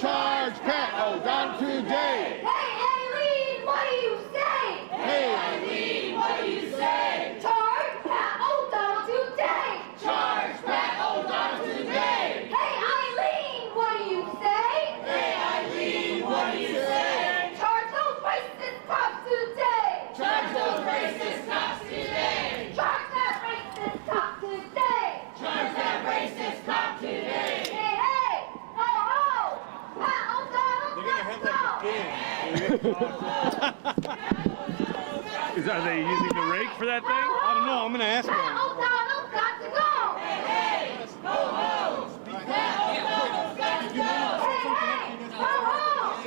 Charge, Pat O'Donnell today! Charge, Pat O'Donnell! Are they using the rake for that thing? I don't know. I'm going to ask them. O'Donnell's got to go. Hey, hey, ho, ho. O'Donnell's got to go. Hey, hey, ho, ho.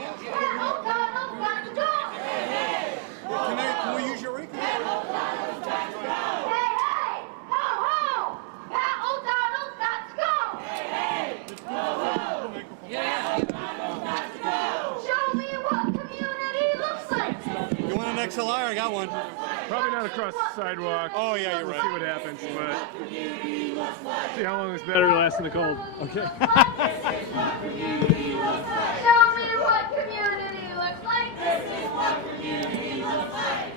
O'Donnell's got to go. Hey, hey, Can we use your rake? O'Donnell's got to go. Hey, hey, ho, ho. Pat O'Donnell's got to go. Hey, hey, ho, ho. Yeah, O'Donnell's got to go. Show me what community looks like. You want an XLR? I got one. Probably not across the sidewalk. Oh, yeah, you're We'll right. see what happens, but see how long this battery lasts in the cold. Okay. Show me what community looks like. This is what community looks like.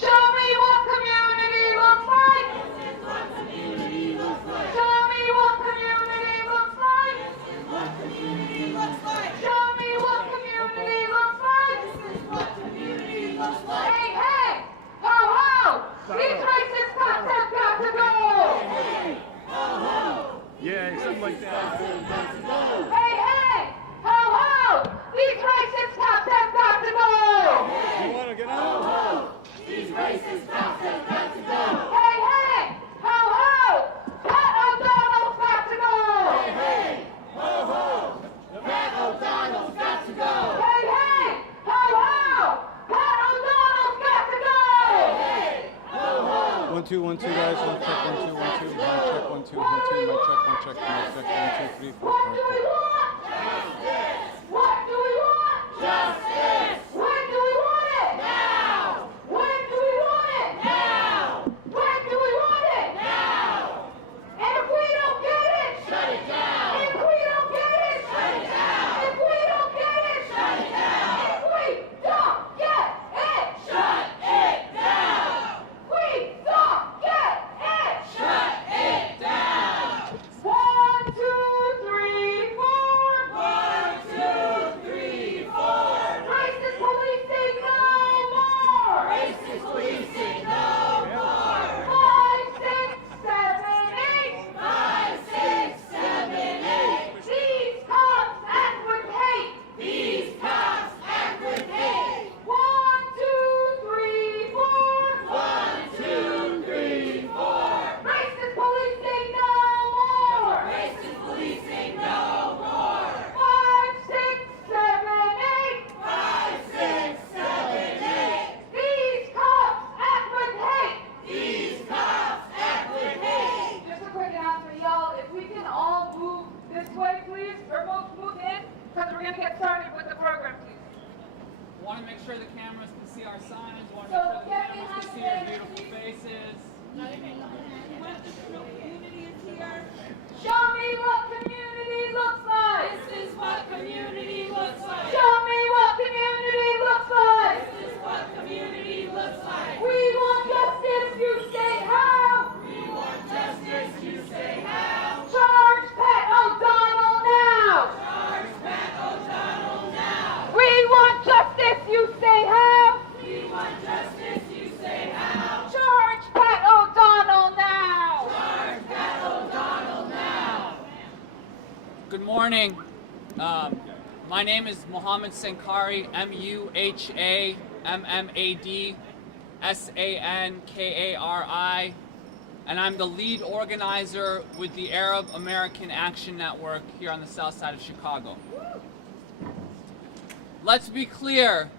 Show me what community looks like. This is what community looks like. Show me what community looks like. This is what community looks like. Show me what community looks like. This is what community looks like. Hey, hey, ho, ho. These racist cops have got to go. Hey, ho, ho. Yeah, something like that. Hey, hey, ho, ho. These racist cops have got to go. You want to get out? These racist cops have got to go. Hey, hey, ho, ho. Pat O'Donnell's got to go. Hey, hey, ho, ho. Pat O'Donnell's got to go. Hey, hey, ho, ho. Pat O'Donnell's got to go. Hey, hey, ho, ho. 1 2 1 2 guys. 1 check 1 2 1 2. Mic check 1 2 1 2. Mic check 1 check. Mic check 1 2 3 4. What do we want? Justice. What do we want? Justice. When do we want it? Now. When do we want it? Now. When do we want it? Now. And if we don't get it, shut it down. If we don't get it, shut it down. If we don't get it, shut it down. If we don't get it, shut it down. We don't get it, shut it down. 1 2 3 4. 1 2 3 4. Racist policing no more. Racist policing no more. 5 6 7 8. 5 6 7 8. These cops act with hate. These cops act with hate. 1 2 3 4. 1 2 3 4. Racist policing no more. Racist policing no more. 5 6 7 8. 5 6 7 8. These cops act with hate. These cops act with hate. Just a quick announcement, y'all. If we can all move this way, please, or both move in, because we're going to get started with the program, please. Want to make sure the cameras can see our signs. Want to So, make sure the get cameras behind can see the our stage, beautiful faces. Show me what community looks like. This is what community looks like. Show me what community looks like. This is what community looks like. We want justice, you say how? We want justice, you say how? Charge Pat O'Donnell now. Charge Pat O'Donnell now. We want justice, you say how? We want justice, you say how? Charge Pat O'Donnell now. Charge Pat O'Donnell now. Good morning. My name is Mohammed Sankari, MuhammedSankari, and I'm the lead organizer with the Arab American Action Network here on the south side of Chicago. Let's be clear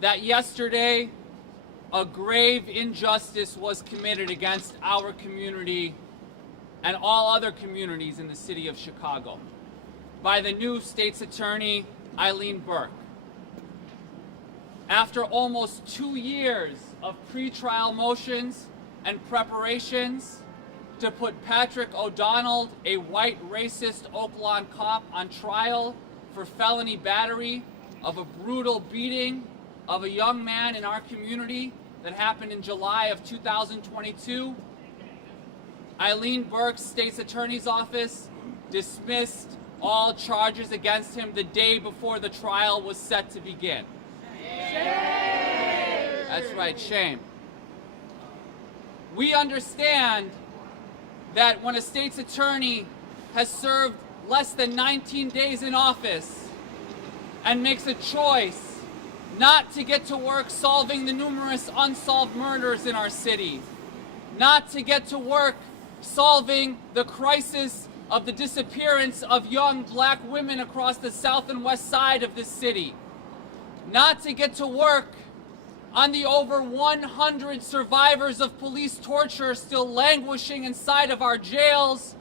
that yesterday a grave injustice was committed against our community and all other communities in the city of Chicago by the new state's attorney, Eileen Burke. After almost 2 years of pretrial motions and preparations to put Patrick O'Donnell, a white racist Oaklawn cop, on trial for felony battery of a brutal beating of a young man in our community that happened in July of 2022, Eileen Burke's state's attorney's office dismissed all charges against him the day before the trial was set to begin. Shame! That's right, shame. We understand that when a state's attorney has served less than 19 days in office and makes a choice not to get to work solving the numerous unsolved murders in our city, not to get to work solving the crisis of the disappearance of young black women across the south and west side of this city, not to get to work on the over 100 survivors of police torture still languishing inside of our jails,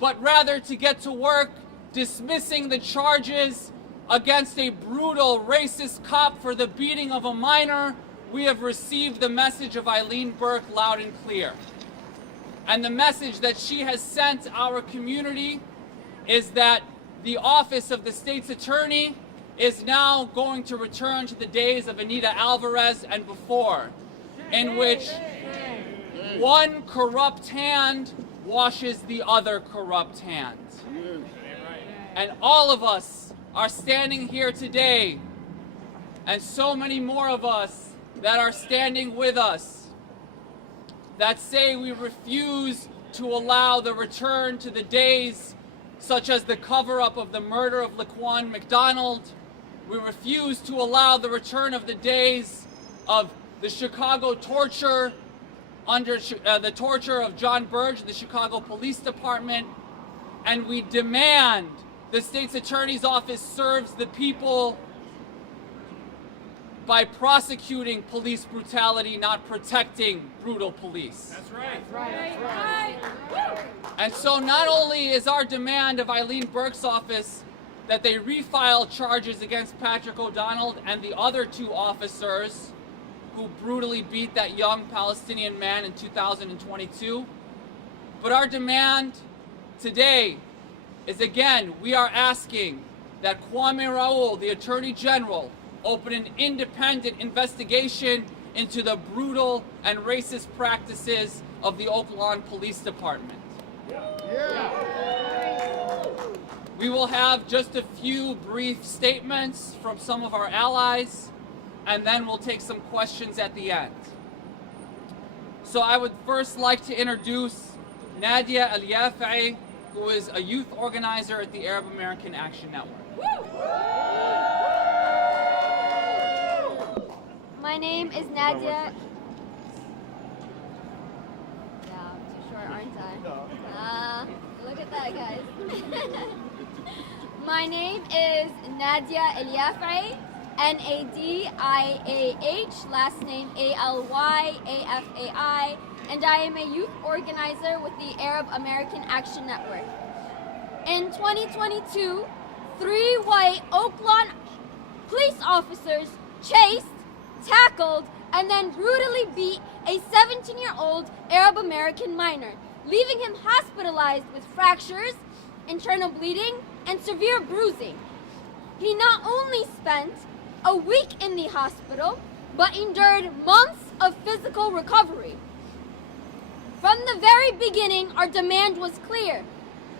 but rather to get to work dismissing the charges against a brutal racist cop for the beating of a minor. We have received the message of Eileen Burke loud and clear. And the message that she has sent our community is that the office of the state's attorney is now going to return to the days of Anita Alvarez and before, in which one corrupt hand washes the other corrupt hand. And all of us are standing here today, and so many more of us that are standing with us, that say we refuse to allow the return to the days such as the cover-up of the murder of Laquan McDonald. We refuse to allow the return of the days of the Chicago torture under the torture of John Burge in the Chicago Police Department. And we demand the state's attorney's office serves the people by prosecuting police brutality, not protecting brutal police. That's right. That's right. And so not only is our demand of Eileen Burke's office that they refile charges against Patrick O'Donnell and the other two officers who brutally beat that young Palestinian man in 2022, but our demand today is, again, we are asking that Kwame Raoul, the Attorney General, open an independent investigation into the brutal and racist practices of the Oak Lawn Police Department. We will have just a few brief statements from some of our allies, and then we'll take some questions at the end. So I would first like to introduce Nadia El-Yafa'i, who is a youth organizer at the Arab American Action Network. My name is Nadia. Yeah, I'm too short, aren't I? Look at that, guys. My name is Nadia El-Yafa'i, Nadiah, last name Alyafai, and I am a youth organizer with the Arab American Action Network. In 2022, 3 white Oak Lawn police officers chased, tackled, and then brutally beat a 17-year-old Arab American minor, leaving him hospitalized with fractures, internal bleeding, and severe bruising. He not only spent a week in the hospital, but endured months of physical recovery. From the very beginning, our demand was clear.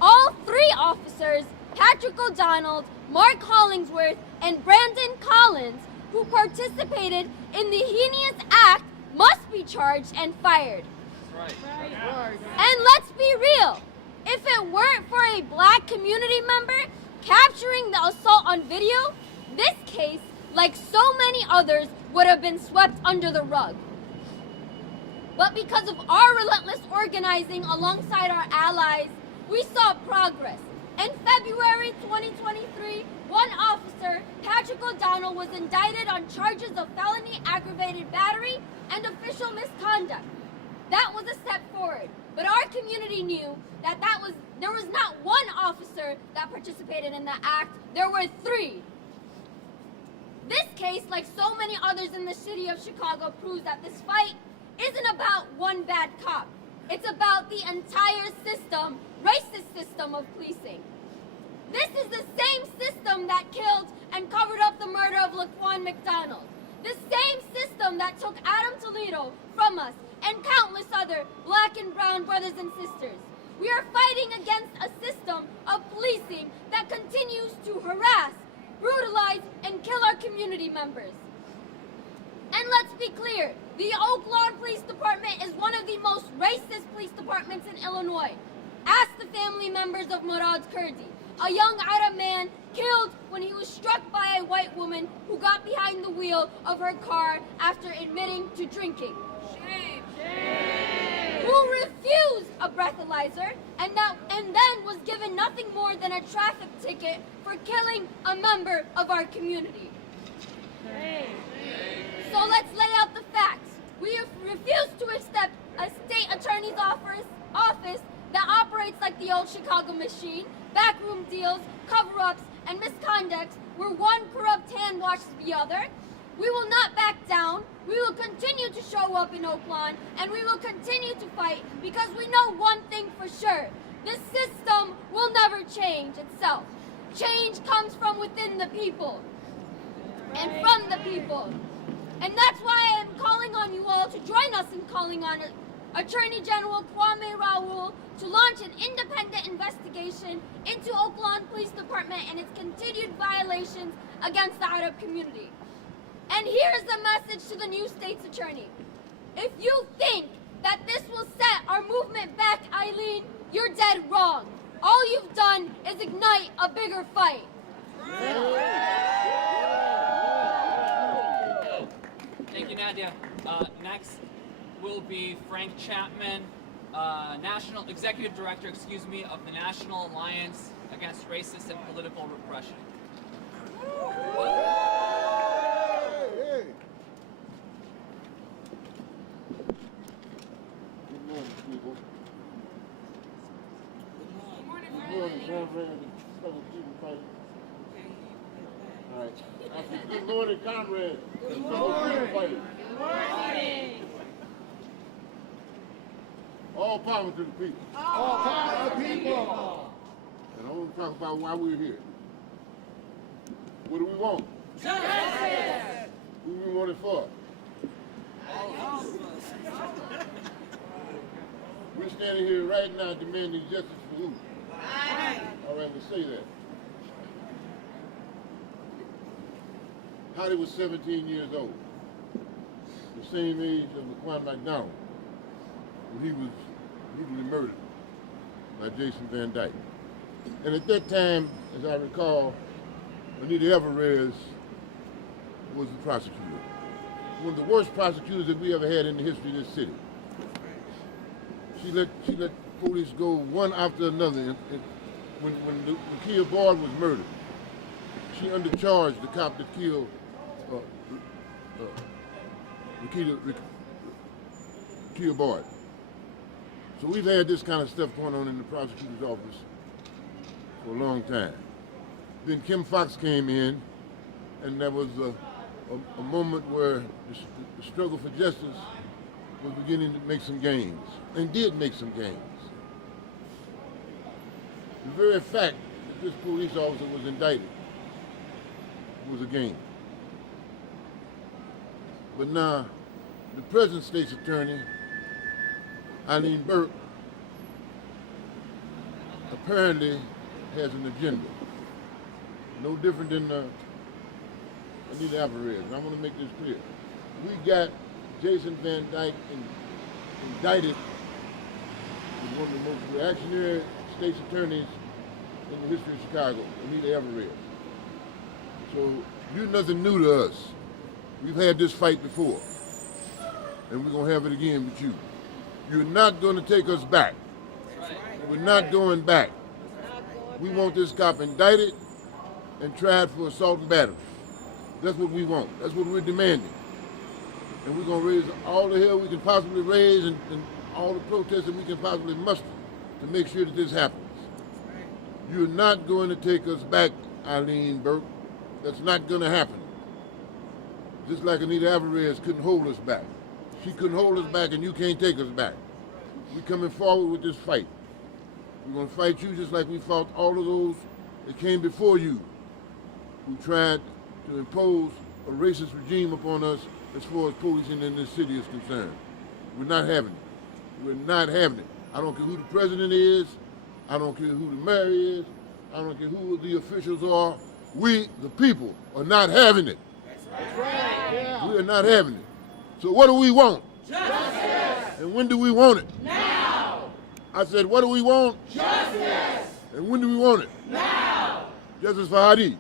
All 3 officers, Patrick O'Donnell, Mark Hollingsworth, and Brandon Collins, who participated in the heinous act, must be charged and fired. That's right. And let's be real. If it weren't for a black community member capturing the assault on video, this case, like so many others, would have been swept under the rug. But because of our relentless organizing alongside our allies, we saw progress. In February 2023, one officer, Patrick O'Donnell, was indicted on charges of felony aggravated battery and official misconduct. That was a step forward, but our community knew that there was not one officer that participated in the act, there were 3. This case, like so many others in the city of Chicago, proves that this fight isn't about one bad cop. It's about the entire system, racist system of policing. This is the same system that killed and covered up the murder of Laquan McDonald. The same system that took Adam Toledo from us and countless other black and brown brothers and sisters. We are fighting against a system of policing that continues to harass, brutalize, and kill our community members. And let's be clear, the Oak Lawn Police Department is one of the most racist police departments in Illinois. Ask the family members of Murad Kurdi. a young Arab man killed when he was struck by a white woman who got behind the wheel of her car after admitting to drinking. Shame. Shame. Who refused a breathalyzer and then was given nothing more than a traffic ticket for killing a member of our community. Shame. So let's lay out the facts. We refuse to accept a state attorney's office that operates like the old Chicago machine, backroom deals, cover-ups, and misconducts where one corrupt hand washes the other. We will not back down. We will continue to show up in Oakland, and we will continue to fight because we know one thing for sure. This system will never change itself. Change comes from within the people and from the people. And that's why I'm calling on you all to join us in calling on Attorney General Kwame Raoul to launch an independent investigation into Oakland Police Department and its continued violations against the Arab community. And here's a message to the new state's attorney. If you think that this will set our movement back, Eileen, you're dead wrong. All you've done is ignite a bigger fight. Thank you, Nadia. Next will be Frank Chapman, Executive Director, of the National Alliance Against Racist and Political Repression. Good morning, people. Good morning, comrades. Fellow people fighting. All right. I said, good morning, comrades. Good morning. Good morning. All power to the people. All power to the people. And I want to talk about why we're here. What do we want? Justice. Who we want it for? We're standing here right now demanding justice for who? All right, we'll say that. Holly was 17 years old, the same age of Laquan McDonald, when he was brutally murdered by Jason Van Dyke. And at that time, as I recall, Anita Alvarez was the prosecutor. One of the worst prosecutors that we ever had in the history of this city. She let police go one after another. When Kia Bard was murdered, she undercharged the cop that killed Kia Bard. So we've had this kind of stuff going on in the prosecutor's office for a long time. Then Kim Foxx came in, and there was a moment where the struggle for justice was beginning to make some gains, and did make some gains. The very fact that this police officer was indicted was a gain. But now, the present state's attorney, Eileen Burke, apparently has an agenda. No different than Anita Alvarez. And I want to make this clear. We got Jason Van Dyke indicted as one of the most reactionary state's attorneys in the history of Chicago, Anita Alvarez. So you're nothing new to us. We've had this fight before, and we're going to have it again with you. You're not going to take us back. We're not going back. We want this cop indicted and tried for assault and battery. That's what we want. That's what we're demanding. And we're going to raise all the hell we can possibly raise and all the protests that we can possibly muster to make sure that this happens. You're not going to take us back, Eileen Burke. That's not going to happen. Just like Anita Alvarez couldn't hold us back. She couldn't hold us back, and you can't take us back. We're coming forward with this fight. We're going to fight you just like we fought all of those that came before you who tried to impose a racist regime upon us as far as policing in this city is concerned. We're not having it. We're not having it. I don't care who the president is. I don't care who the mayor is. I don't care who the officials are. We, the people, are not having it. That's right. Yeah. We are not having it. So what do we want? Justice. And when do we want it? Now. I said, what do we want? Justice. And when do we want it? Now. Justice for Hadi.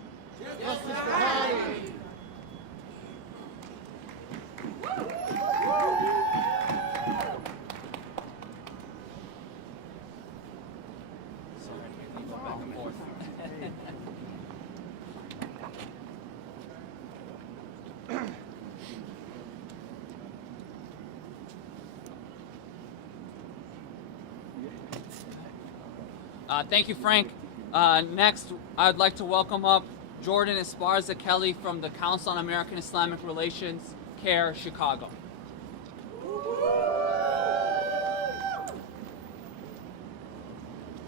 Thank you, Frank. Next, I'd like to welcome up Jordan Esparza Kelly from the Council on American Islamic Relations, CARE, Chicago.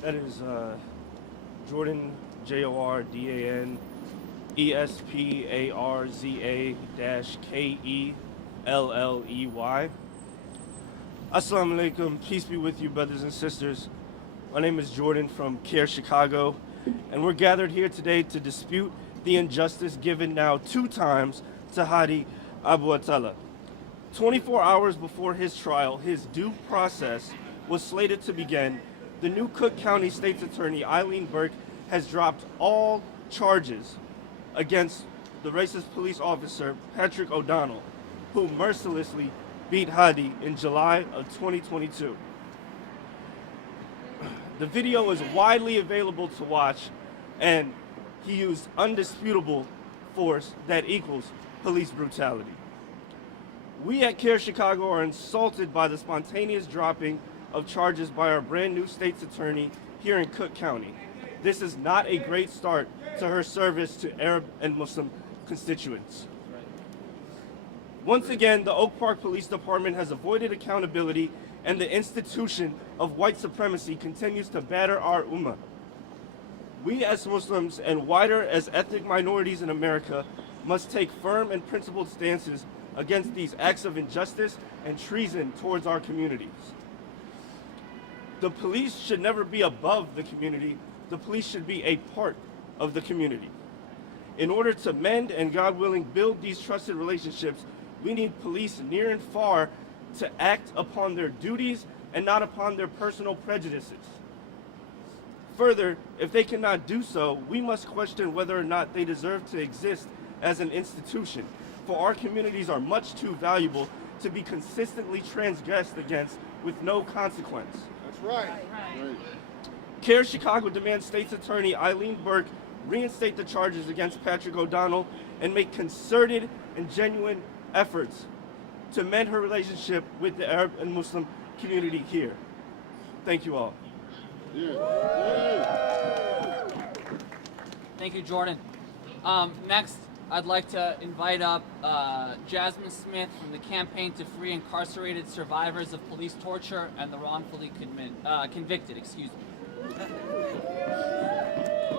That is Jordan, Jordan Esparza-Kelley. Assalamu alaikum, peace be with you, brothers and sisters. My name is Jordan from CARE Chicago, and we're gathered here today to dispute the injustice given now 2 times to Hadi Abu Atala. 24 hours before his trial, his due process was slated to begin. The new Cook County State's Attorney, Eileen Burke, has dropped all charges against the racist police officer, Patrick O'Donnell, who mercilessly beat Hadi in July of 2022. The video is widely available to watch, and he used undisputable force that equals police brutality. We at CARE Chicago are insulted by the spontaneous dropping of charges by our brand new state's attorney here in Cook County. This is not a great start to her service to Arab and Muslim constituents. Once again, the Oak Park Police Department has avoided accountability, and the institution of white supremacy continues to batter our ummah. We as Muslims and wider as ethnic minorities in America must take firm and principled stances against these acts of injustice and treason towards our communities. The police should never be above the community. The police should be a part of the community. In order to mend and, God willing, build these trusted relationships, we need police near and far to act upon their duties and not upon their personal prejudices. Further, if they cannot do so, we must question whether or not they deserve to exist as an institution, for our communities are much too valuable to be consistently transgressed against with no consequence. That's right. CARE Chicago demands State's Attorney Eileen Burke reinstate the charges against Patrick O'Donnell and make concerted and genuine efforts to mend her relationship with the Arab and Muslim community here. Thank you all. Thank you, Jordan. Next, I'd like to invite up Jasmine Smith from the Campaign to Free Incarcerated Survivors of Police Torture and the Wrongfully Convicted. Excuse me.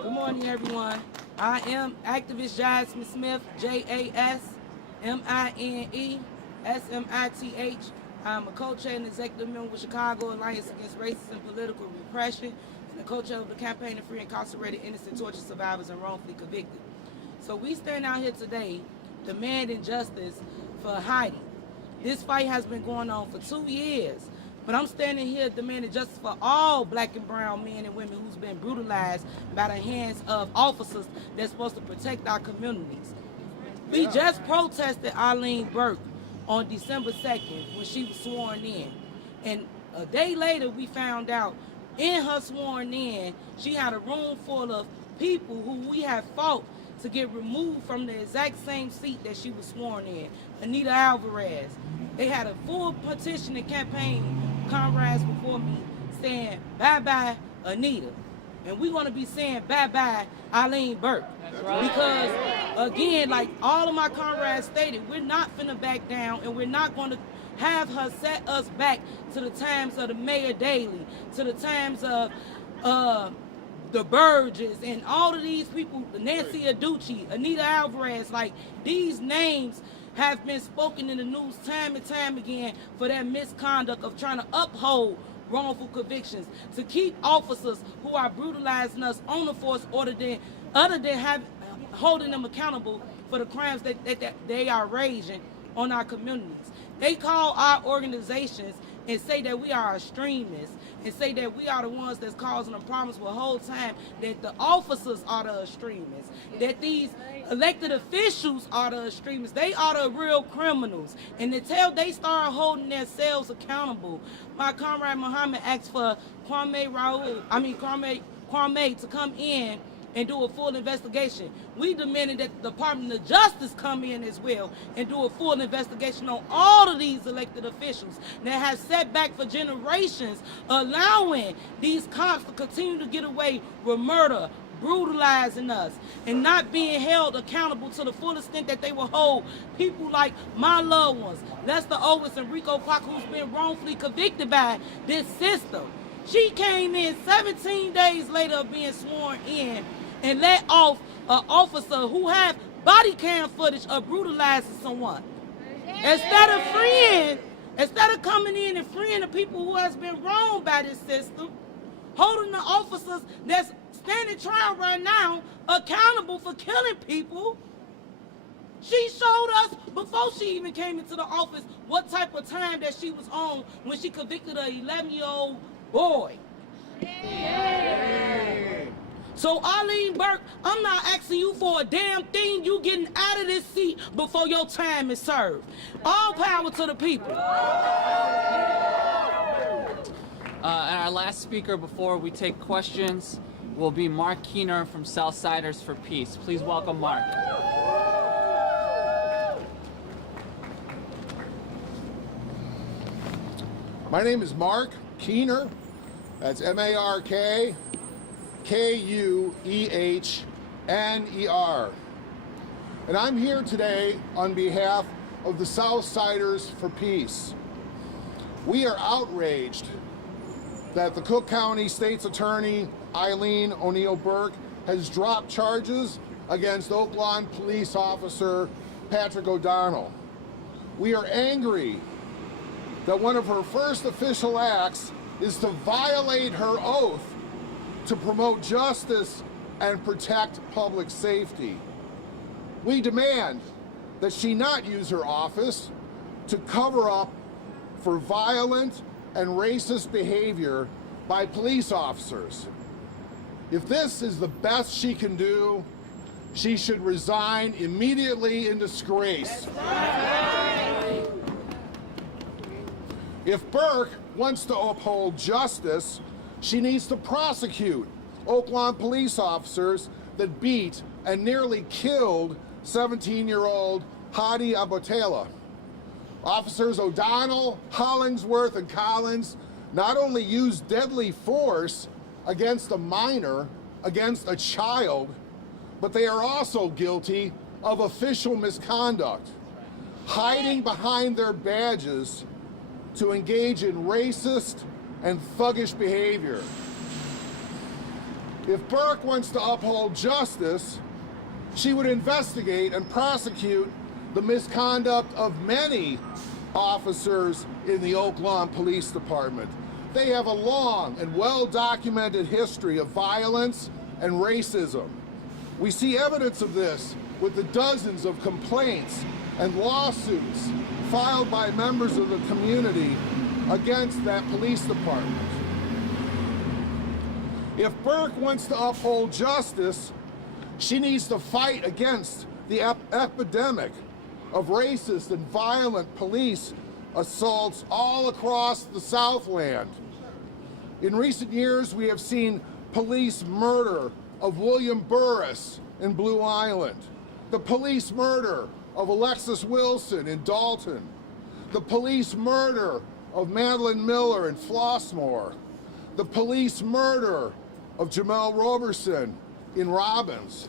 Good morning, everyone. I am activist Jasmine Smith, JASMINESMITH. I'm a co-chair and executive member with Chicago Alliance Against Racist and Political Repression, and a co-chair of the Campaign to Free Incarcerated Innocent Torture Survivors and Wrongfully Convicted. So we stand out here today demanding justice for Hadi. This fight has been going on for 2 years, but I'm standing here demanding justice for all black and brown men and women who's been brutalized by the hands of officers that's supposed to protect our communities. We just protested Eileen Burke on December 2nd when she was sworn in. And a day later, we found out in her sworn in, she had a room full of people who we have fought to get removed from the exact same seat that she was sworn in, Anita Alvarez. They had a full petition and campaign, comrades before me, saying, bye-bye, Anita. And we want to be saying bye-bye, Eileen Burke. That's right. Because, again, like all of my comrades stated, we're not finna back down, and we're not going to have her set us back to the times of the Mayor Daley, to the times of the Burges, and all of these people, Nancy Aducci, Anita Alvarez, like these names have been spoken in the news time and time again for their misconduct of trying to uphold wrongful convictions, to keep officers who are brutalizing us on the force other than holding them accountable for the crimes that they are raging on our communities. They call our organizations and say that we are extremists and say that we are the ones that's causing the problems the whole time, that the officers are the extremists, that these elected officials are the extremists. They are the real criminals. And until they start holding themselves accountable, my comrade Muhammad asked for Kwame to come in and do a full investigation. We demanded that the Department of Justice come in as well and do a full investigation on all of these elected officials that have sat back for generations, allowing these cops to continue to get away with murder, brutalizing us, and not being held accountable to the full extent that they will hold people like my loved ones, Lester Owens and Rico Clark, who's been wrongfully convicted by this system. She came in 17 days later of being sworn in and let off an officer who had body cam footage of brutalizing someone. Instead of coming in and freeing the people who has been wronged by this system, holding the officers that's standing trial right now accountable for killing people, she showed us before she even came into the office what type of time that she was on when she convicted an 11-year-old boy. So Arlene Burke, I'm not asking you for a damn thing. You getting out of this seat before your time is served. All power to the people. And our last speaker before we take questions will be Mark Keener from Southsiders for Peace. Please welcome Mark. My name is Mark Keener. That's M-A-R-K K-U-E-H-N-E-R. And I'm here today on behalf of the Southsiders for Peace. We are outraged that the Cook County State's Attorney, Eileen O'Neill Burke, has dropped charges against Oaklawn Police Officer Patrick O'Donnell. We are angry that one of her first official acts is to violate her oath to promote justice and protect public safety. We demand that she not use her office to cover up for violent and racist behavior by police officers. If this is the best she can do, she should resign immediately in disgrace. If Burke wants to uphold justice, she needs to prosecute Oaklawn police officers that beat and nearly killed 17-year-old Hadi Abotela. Officers O'Donnell, Hollingsworth, and Collins not only used deadly force against a minor, against a child, but they are also guilty of official misconduct, hiding behind their badges to engage in racist and thuggish behavior. If Burke wants to uphold justice, she would investigate and prosecute the misconduct of many officers in the Oaklawn Police Department. They have a long and well-documented history of violence and racism. We see evidence of this with the dozens of complaints and lawsuits filed by members of the community against that police department. If Burke wants to uphold justice, she needs to fight against the epidemic of racist and violent police assaults all across the Southland. In recent years, we have seen police murder of William Burris in Blue Island, the police murder of Alexis Wilson in Dalton, the police murder of Madeline Miller in Flossmoor, the police murder of Jamel Roberson in Robbins.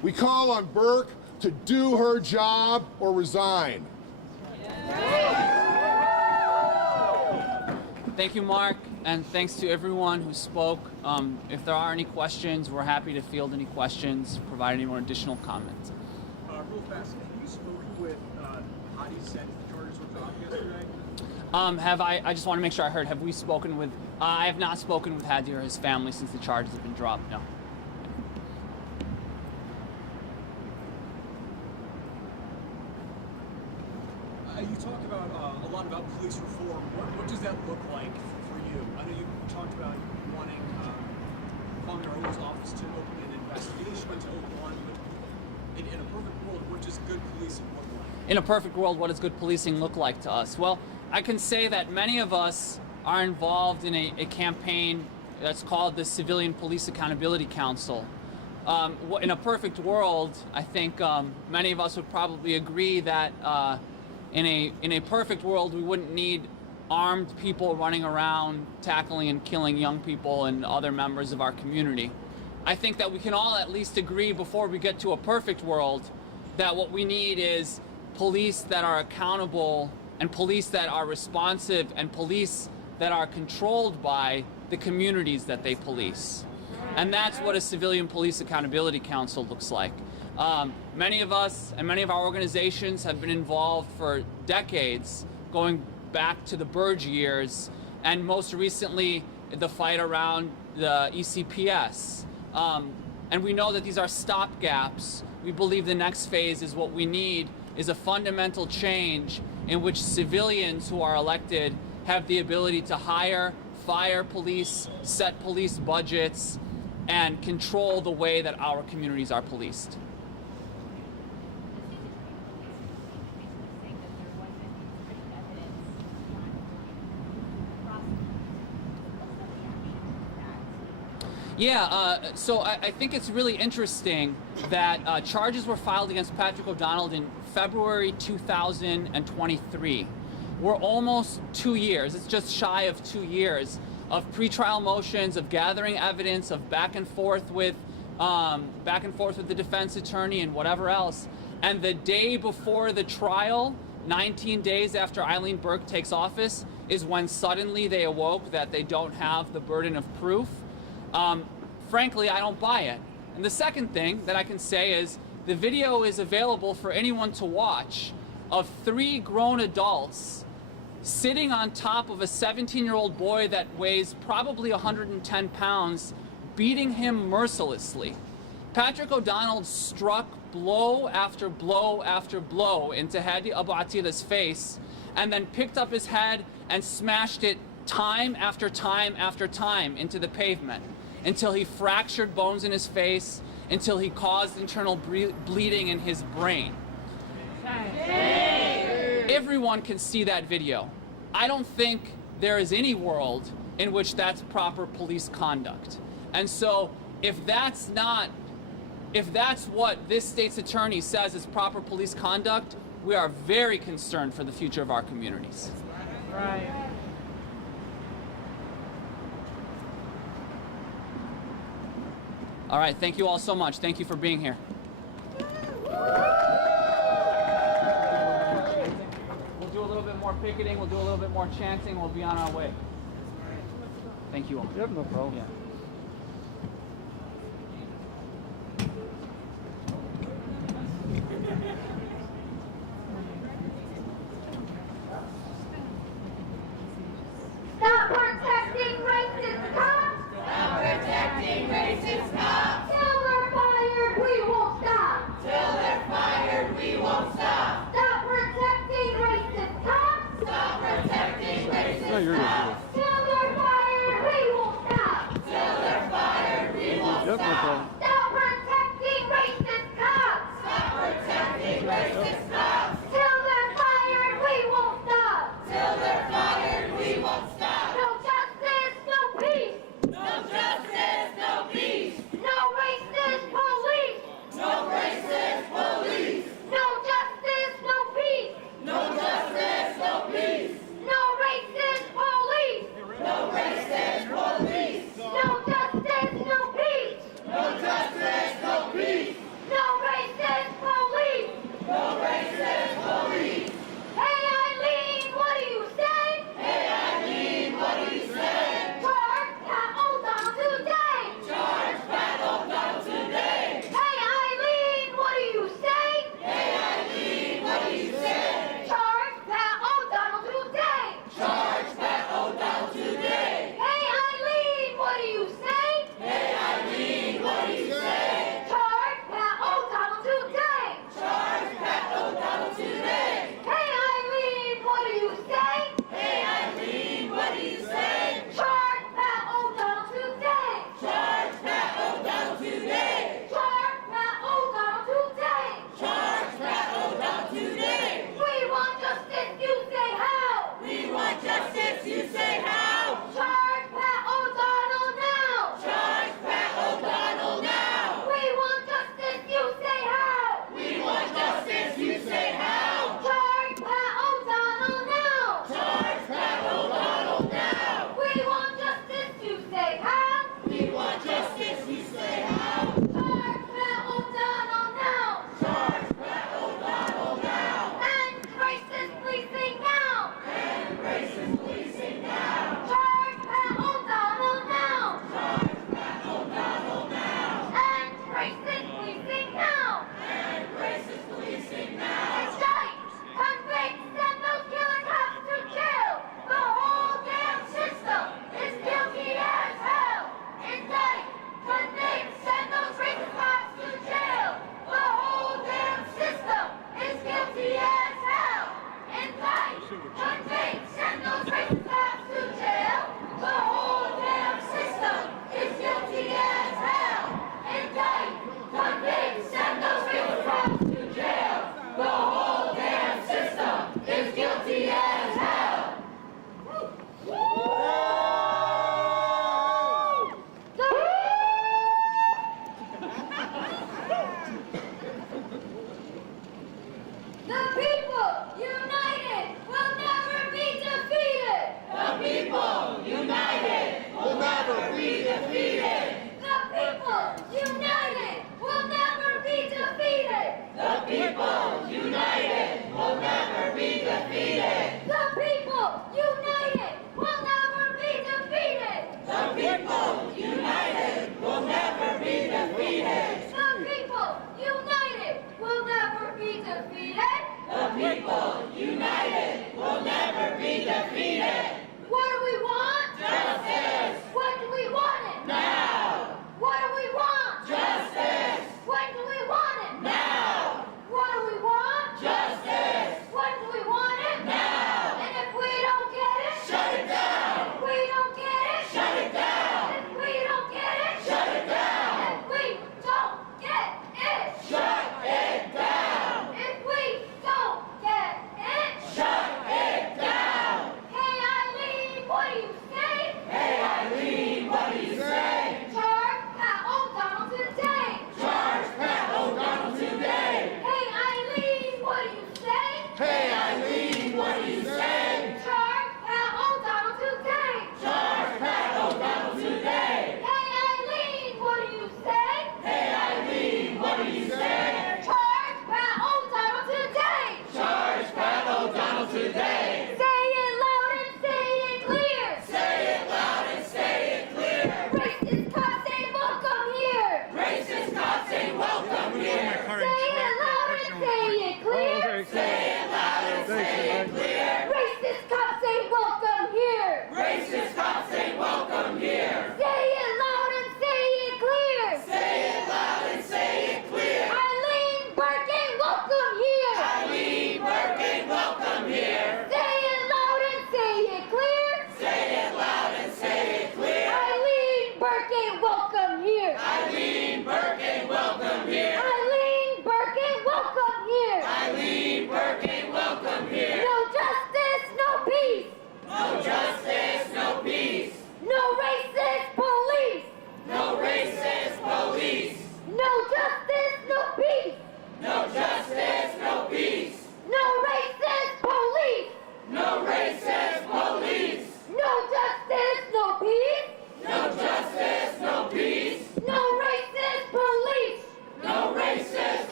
We call on Burke to do her job or resign. Thank you, Mark, and thanks to everyone who spoke. If there are any questions, we're happy to field any questions, provide any more additional comments. Real fast, have you spoken with Hadi since the charges were dropped yesterday? I just want to make sure I heard, have we spoken with, I have not spoken with Hadi or his family since the charges have been dropped, no. You talk about a lot about police reform. What does that look like for you? I know you talked about wanting Congress's office to open an investigation into Oakland, but in a perfect world, what does good policing look like? In a perfect world, what does good policing look like to us? Well, I can say that many of us are involved in a campaign that's called the Civilian Police Accountability Council. In a perfect world, I think many of us would probably agree that in a perfect world, we wouldn't need armed people running around tackling and killing young people and other members of our community. I think that we can all at least agree before we get to a perfect world that what we need is police that are accountable and police that are responsive and police that are controlled by the communities that they police. And that's what a Civilian Police Accountability Council looks like. Many of us and many of our organizations have been involved for decades, going back to the Burge years, and most recently the fight around the ECPS. And we know that these are stopgaps. We believe the next phase is what we need is a fundamental change in which civilians who are elected have the ability to hire, fire police, set police budgets, and control the way that our communities are policed. Yeah, so I think it's really interesting that charges were filed against Patrick O'Donnell in February 2023. We're almost 2 years, it's just shy of 2 years of pretrial motions, of gathering evidence, of back and forth with the defense attorney and whatever else. And the day before the trial, 19 days after Eileen Burke takes office, is when suddenly they awoke that they don't have the burden of proof. Frankly, I don't buy it. And the second thing that I can say is the video is available for anyone to watch of 3 grown adults sitting on top of a 17-year-old boy that weighs probably 110 pounds, beating him mercilessly. Patrick O'Donnell struck blow after blow after blow into Hadi Abu Atila's face, and then picked up his head and smashed it time after time after time into the pavement until he fractured bones in his face, until he caused internal bleeding in his brain. Everyone can see that video. I don't think there is any world in which that's proper police conduct. And so if that's what this state's attorney says is proper police conduct, we are very concerned for the future of our communities. Right. All right, thank you all so much. Thank you for being here. We'll do a little bit more picketing, we'll do a little bit more chanting, we'll be on our way. Thank you all. You have no problem. Yeah. Stop protecting racist cops! Stop protecting racist cops! Till they're fired, we won't stop! Till they're fired, we won't stop! Stop protecting racist cops! Stop protecting racist No, you're good. cops! Till they're fired, we won't stop! Till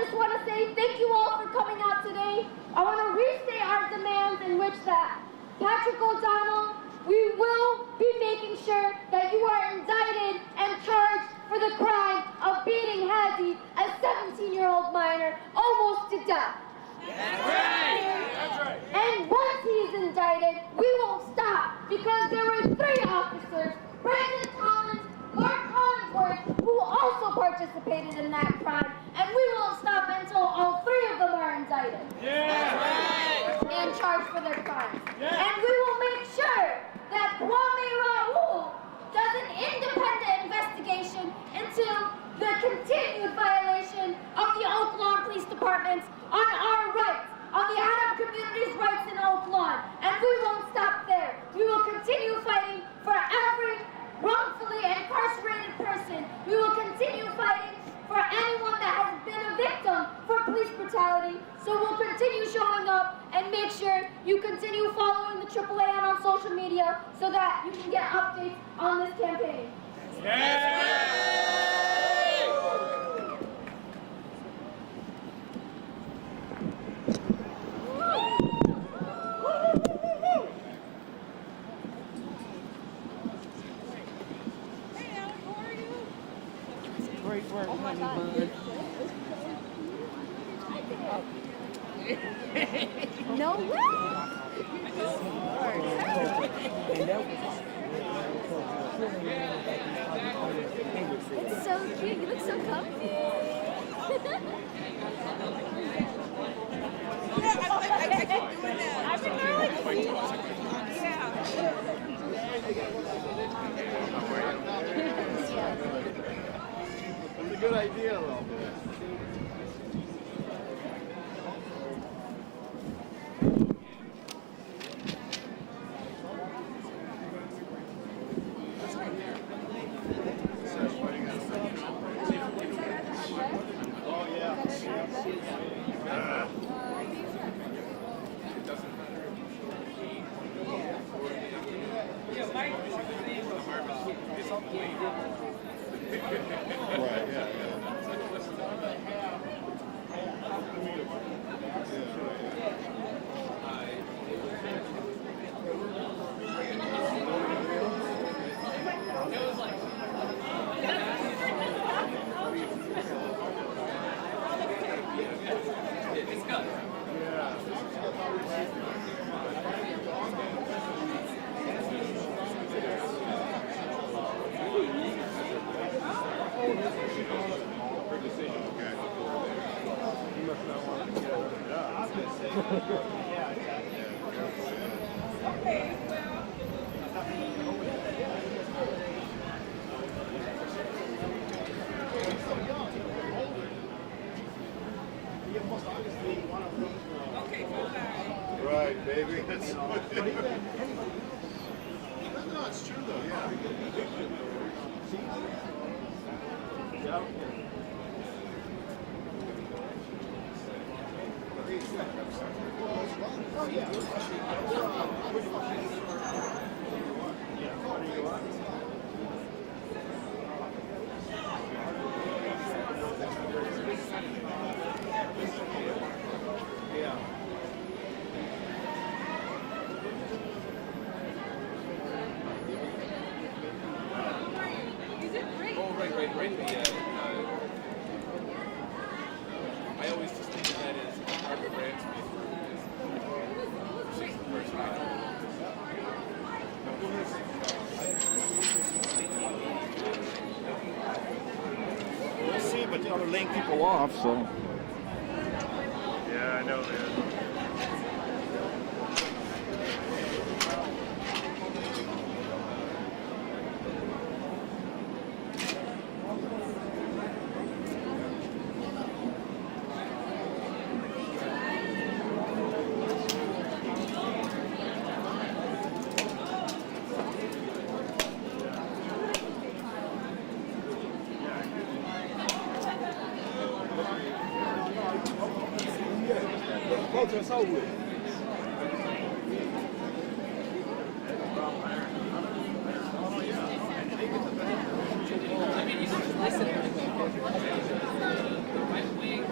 just want to say thank you all for coming out today. I want to restate our demands in which that Patrick O'Donnell, we will be making sure that you are indicted and charged for the crime of beating Hazzy, a 17-year-old minor, almost to death. That's right. And once he's indicted, we won't stop because there were 3 officers, Brandon Collins, Mark Hollingsworth, who also participated in that crime, and we won't stop until all 3 of them are indicted. And charged for their crimes. And we will make sure that Kwame Raoul does an independent investigation into the continued violation of the Oak Lawn Police Departments on our rights, on the Arab community's rights in Oak Lawn. And we won't stop there. We will continue fighting for every wrongfully incarcerated person. We will continue fighting for anyone that has been a victim for police brutality. So we'll continue showing up and make sure you continue following the AAAN on social media so that you can get updates on this campaign. Great work, honey bun. No way! It's so cute. You look so comfy. I keep doing that. I've been there like a week. Yeah. It's a good idea, though. Right, baby. That's no, it's true though. Yeah. I always just think of that as Margaret Bransby's work. She's the person I know. We'll see, but they're laying people off, so. Yeah, I know, man. Protest over with. I mean, you can listen. Right wing.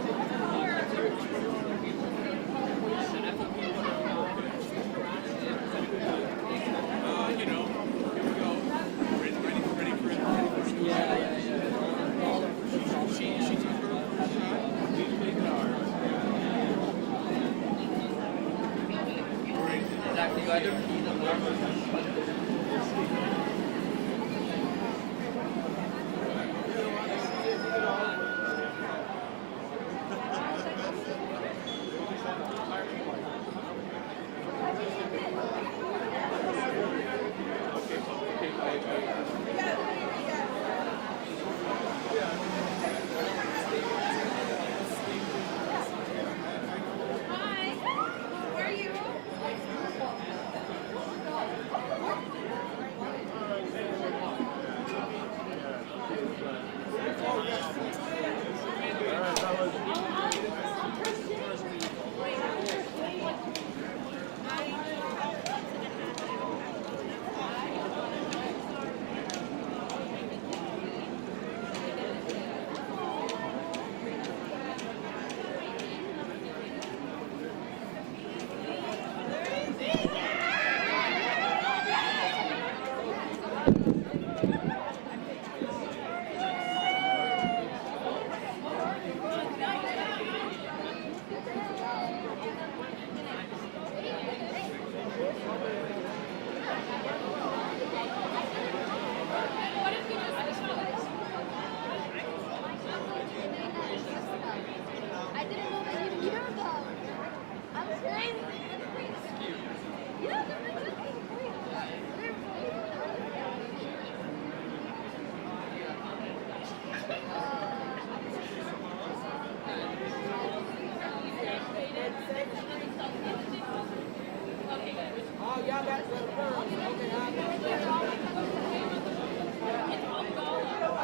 Oh, y'all back to the first.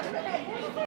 Okay,